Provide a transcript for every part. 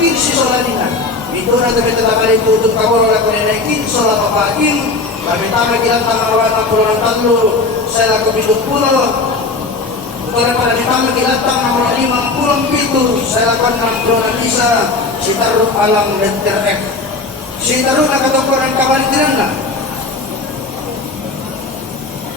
15 soladina. Ito na tabi talakali tutong kamuro na kunenay 15 sola papakin. Kami tama gilang tangawan ng pulo ng tatlo sa lako 70. Ito na pala di tama gilang tangawan ng 57 sa lakon ng pulo ng isa. Si Taro alang letter F. Si Taro nakatungkuran kamalitiran na.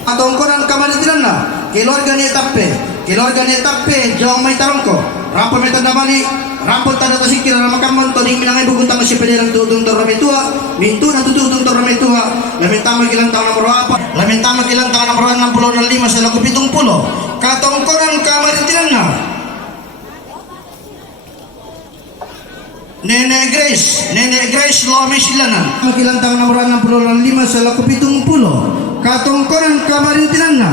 Katungkuran kamalitiran na. Kilorga ni Tappe. Kilorga ni Tappe. Jawang may tarong ko. Rampo may tandamali. Rampo tanda tasik kira ramakamman. Toning minangay bugutang si Pederang tutong toramitua. Mintu na tututong toramitua. Lamentama kilang taon nomor 4. Lamentama kilang taon nomor 65 sa laku 70. Katungkuran kamalitiran na. Nenek Grace Lomis Silana. Makilang tahun nomor 65 sa laku 70. Katungkuran kamarintinan na.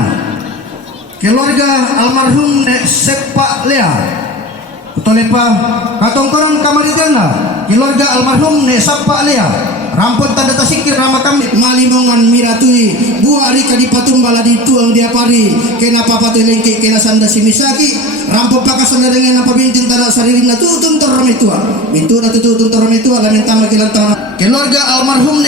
Keluarga almarhum Sepak Lea. Betul pa. Katungkuran kamarintinan na. Keluarga almarhum Sepak Lea. Rampon tanda tasikir ramakam malimongan miratui buah ari kadi patumbala dituang dia pari kena papa lengke kena sanda simisaki rampon pakasan dengan apa bintin tanah saririn na tutun toramitua bintu na tutun toramitua lamentama kilang tanah keluarga almarhum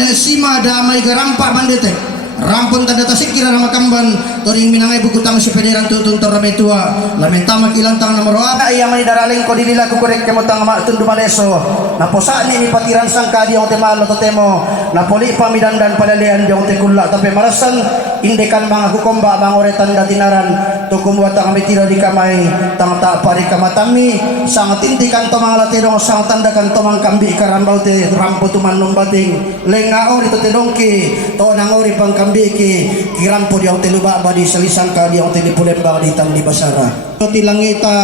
Nesima damai garampa bandetek rampon tanda tasikir ramakamban toring minangay bukutang si Pederang tutun toramitua lamentama kilang tanah nomor apa iya may daraling ko dinila kukurek kemotang ama tundumaleso na posa ni patiran sangka di ote malo totemo na poli pamidan dan palalian di ote kulla tapi marasan indekan mga hukomba mga oretan datinaran tukum wata kami tiro di kamay tangta pari kamatami sangat indikan to mga latirong sang tandakan to mga kambi karambaw te rampo tuman numbating lengao dito tidongki to nangori pang kambi ki kirampo di ote luba ba di salisangka di ote di pulembang di tam di basara tilangita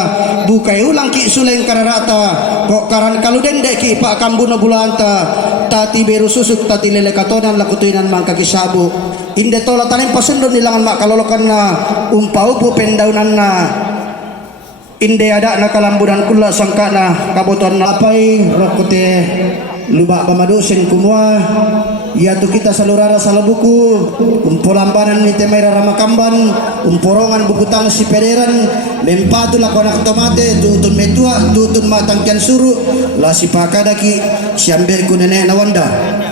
bukay ulang ki suleng kararata kok karan kaludende ki pa kambuno bulanta tati beru susuk tati lele katonan lakutuinan mangka kisabu inde tola tanim pasundon nilangan mak kalolokan na umpau pu pendaunan na inde ada na kalambudan kula sangka na kabuton lapai rokute luba pamadusin kumua ya tu kita salurara salabuku umpolambanan ni temera ramakamban umporongan buku tang si Pederan mempatu la konak tomate tutun metua tutun matangkian suru la si pakadaki siambe ku nenek nawanda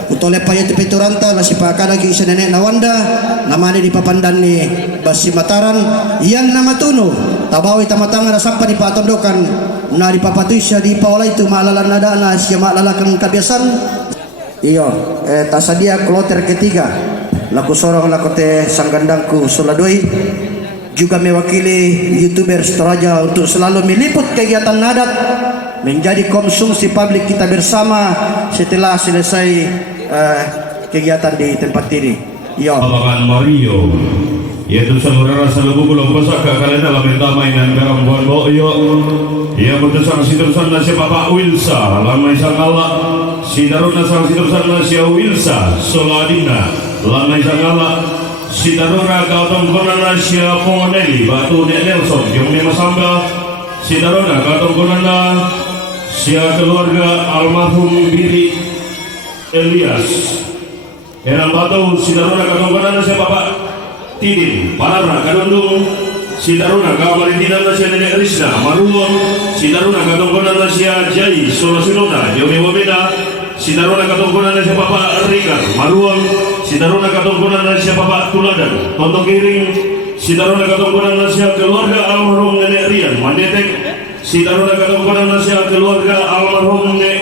utole payet peturanta la si pakadaki si nenek nawanda namane di papandan ni basi mataran yang nama tunu tabawi tamatanga sampai di patondokan na di papatuy siya di paula itu malalan nada na siya malalakan kabiasan iyo tasadia kloter ketiga laku sorong laku te sanggandangku Suladoi juga mewakili YouTuber Toraja untuk selalu meliput kegiatan nadat menjadi konsumsi publik kita bersama setelah selesai kegiatan di tempat ini. Iyo Bapak Mario yaitu saudara salabu belum pasaka kalian dalam mainan garam buan boyo ia berdesak situsan nasi Bapak Wilsa lamai sangala si daruna sang situsan nasi Wilsa Soladina lamai sangala si daruna kautong konan nasi Pongoneli batu Nelson yang lima sangga si daruna kautong konan si keluarga almarhum Billy Elias Enam batu si daruna kautong konan nasi Bapak Tidin, Parana, Kadundung, si Taruna, Kamaritinan Nasya Nenek Risna, Maruong, si Taruna, Katongkonan Nasya Jai, Solosilona, Yomi Wabeda, si Taruna, Katongkonan Nasya Bapak Rikar, Maruong, si Taruna, Katongkonan Nasya Bapak Tuladan, Tontong Kiring, si Taruna, Katongkonan Nasya keluarga almarhum Nenek Rian, Mandetek, si Taruna, Katongkonan Nasya keluarga almarhum Nenek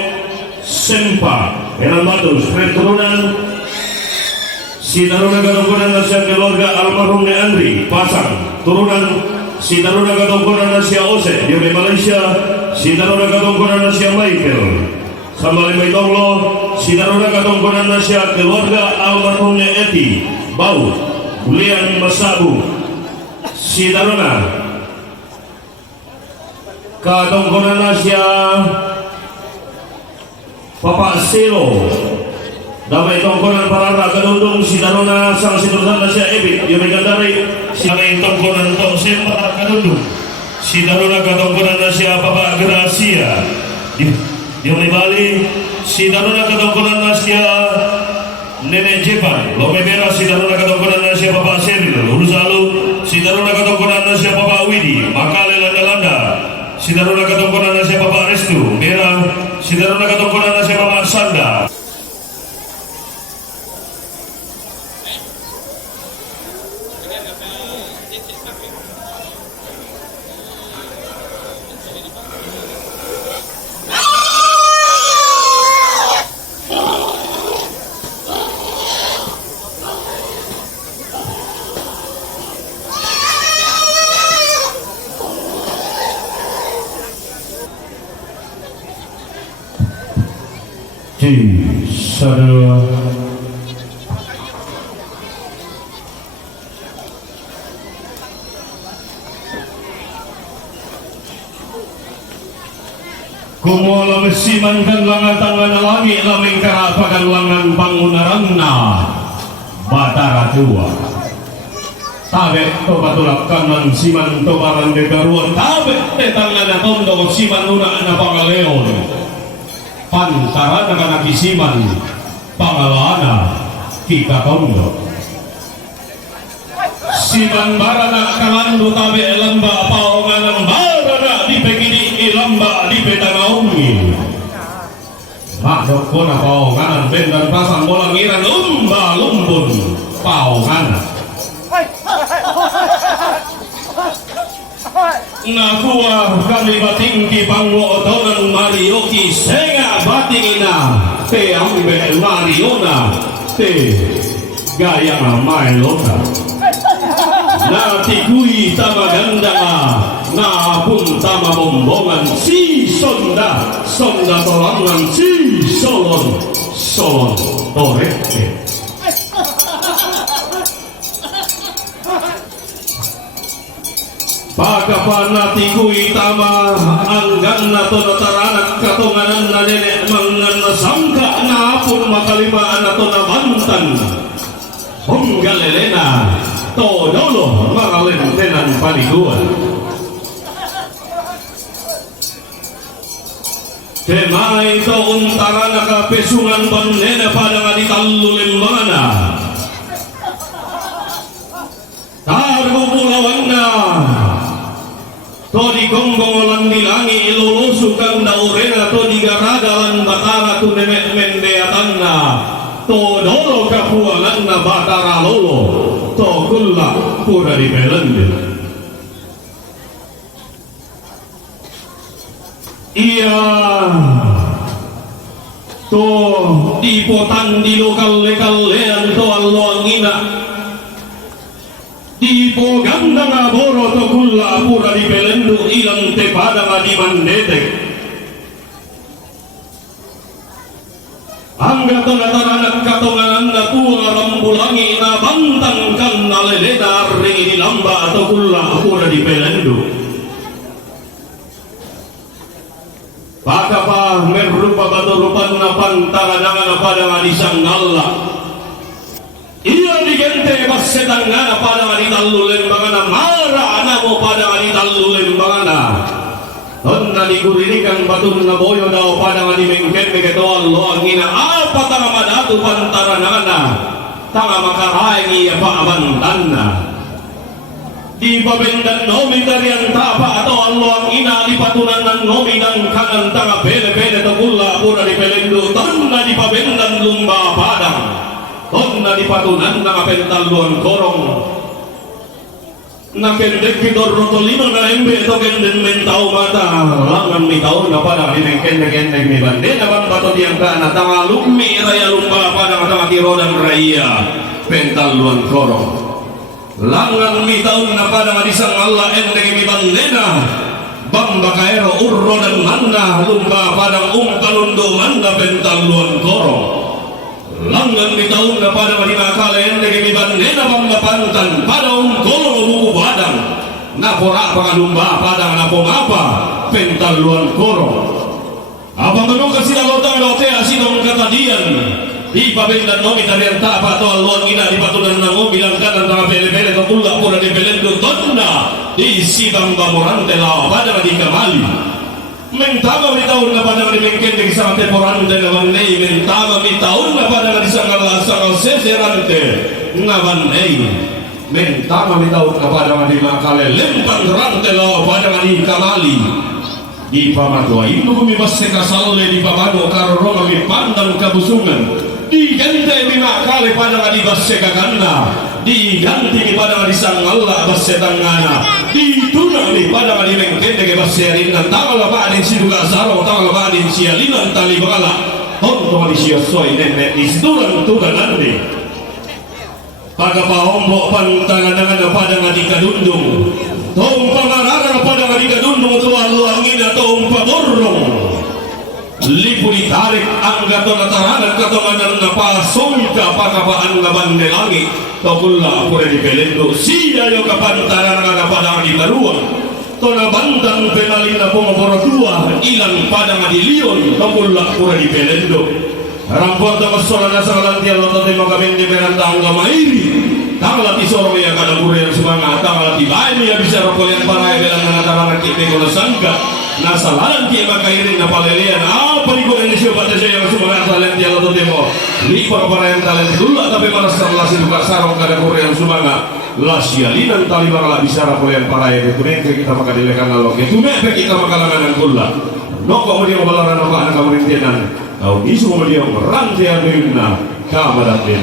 Sempa, Enam Batu, Spret Turunan, si Taruna Katongkonan Nasya keluarga almarhum Ne Andri Pasang turunan si Taruna Katongkonan Nasya Ose di Malaysia si Taruna Katongkonan Nasya Michael Sambali Maitonglo si Taruna Katongkonan Nasya keluarga almarhum Ne Eti Bau Bulian Masabu si Taruna Katongkonan Nasya Bapak Selo damai tongkonan parara kadundung si Taruna sang situsan Nasya Ebit dia megandari si damai tongkonan tong sempa kadundung si Taruna katongkonan Nasya Bapak Gracia dia Bali si Taruna katongkonan Nasya Nenek Jepan Lome Bera si Taruna katongkonan Nasya Bapak Seril Urusalu si Taruna katongkonan Nasya Bapak Widi Makale Landa-Landa Sidaro na katungkulan na si Papa Restu. Merah, sidaro na katungkulan na si Papa Sanda. Sada Kumuala mesiman kan langan tangan langi laming karapakan langan pangunaranna Batara Tua tabe to batulak kanan siman to barang degaruan tabe tangan tondo siman una na pangaleon pantarana kana kisiman pangalana kita tondo siman barana kalandu tabe lamba paongan barana di pegini ilamba di petangaungi makdok kona paongan bendan pasang bolang iran lumba lumbun paongan nakuah kami batingki pangwotonan marioki senga batingina te ambe mariona te gaya mailona na tikui tama gandanga na pun tama bombongan si sonda tolangan si solon torete Pakapanati kui tama anggan na to nataranak katunganan na nenek mangan na sangka na apun makalimaan na to na bantan honggalelena to dolo makalentenan paliguan Temai to untara na kapesungan banena pada ngaditalulin mana Targo pulawan na to di gonggong lan dilangi ilulusukan daurena to di garagalan batara tu nenek mendeatanna to dolo kapualan na batara lolo to kulla pura di belende iya to di potan di lokal lekalean to alloangina di poganda nga boro to kulla pura di pelendu ilang te pada nga di mandetek angga to nataranak katonganan na tua rambulangi na bantang kan na lelena ringi di lamba to kulla pura di pelendu baka pa merupa baturupan na pantaranangan na pada nga di sanggalla iya digente masetangana pada nga ditalulen bangana mara anamo pada nga ditalulen bangana Tonna diguririkan batun na boyo daw pada nga dimengken megeto allo angina apa tanga madatu pantaranana tanga makaraengi apa abantanna di pabendan nomi tarian tapa atau allo angina di patunan nan nomi dan kanan tanga pele-pele tokulla pura di pelendu tonna di pabendan lumba padang Tonna di patunan na kapentalluan korong na kendek kitor rotolino na embe to kenden mentau mata langan mi taon na pada ni kendek mi bande na ban bato diang kana tanga lummi raya lumba pada tanga tirodan raya pentalluan korong langan mi taon na pada disang Allah endek mi bande na bamba kaero urro dan manna lumba pada kalundo manna pentalluan korong langan di tahun na pada madina kalen lagi miban nena bangga pantan pada kolo buku badang na porak pangalumba pada na pomapa pentaluan koro apa menunggu sila lotang lote asinong katadian di pabendan nomi tarian tak apa to alwan ina di patunan nango bilang kanan tanga pele-pele to kulla pura di pelendo tonna di sidang bamorante la pada di kamali mentama mi tahun na pada di mengken di sa temporante na wanei mentama mi tahun na pada di sangal seserante na wanei mentama mi tahun na pada di makale lempang rante la pada di kamali di pamatua itu kumibas sekasalle di pamano karorong kami pandang kabusungan diganti bima kali pada ngadibas sekaganda diganti di pada ngadisang Allah bas setangana dituna di pada ngadimengkende ke bas seringan tanggal badin siduga sarong tanggal badin sialinan tali bakala honto manusia soy nenek isturan tudan nanti pada pahombok pantangan pada ngadika dundung tong pangarara pada ngadika dundung tua luangin atau borong lipu ditarik angga to nataranan katonganan na pasongka pakapaan nga bandelangi tokulla apure di pelendo siya yo kapantaran nga pada di taruang to na bandang penalin na pumaporotua ilang pada nga di lion tokulla apure di pelendo rampon ta masola na sa kalantian loto de magamin di beranda angga mairi tanggal ti sorong ya kada pure yang semangat tanggal ti bayi ya bisa rokoyan para belang na nataranan kite kono sangka nasalahan ti makairing na palelian apa di ko ini siapa saja yang semangat talent dia lo demo li para yang talent dulu tapi malas terlasi buka sarong kada pure yang semangat lasialinan tali bakala bisa rokoyan para itu kita maka dilekan lalu itu kita makalangan kulla noko mo dia balaran apa anak kamerintian kau isu mo dia merantian minna kamadatin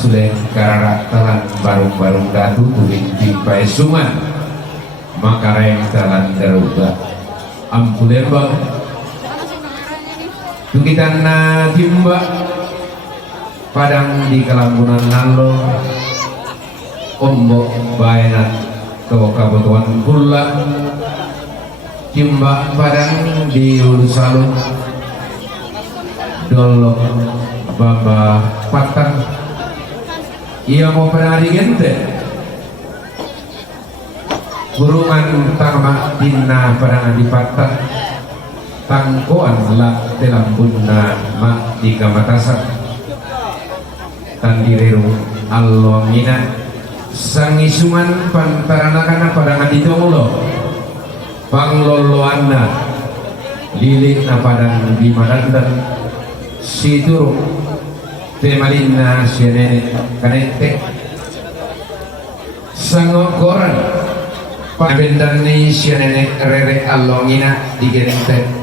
Sulen kararatalan barung-barung datu tuling timpai sungan makareng talan daruga ampulembang tukitan na timba padang di kelambunan nalo ombok bayanan to kabutuan pula timba padang di Ulusalun dolok baba patang ia mau pernah digente burungan tangma tina parang dipatah tangkoan la dalam bunna ma di kamatasan tandiriru allomina sangisuman pantaranakana parang ditonglo pangloloanna lilit na padang di madandan situru temalina siene kanete sangokoran pabendani siene rere allongina digerente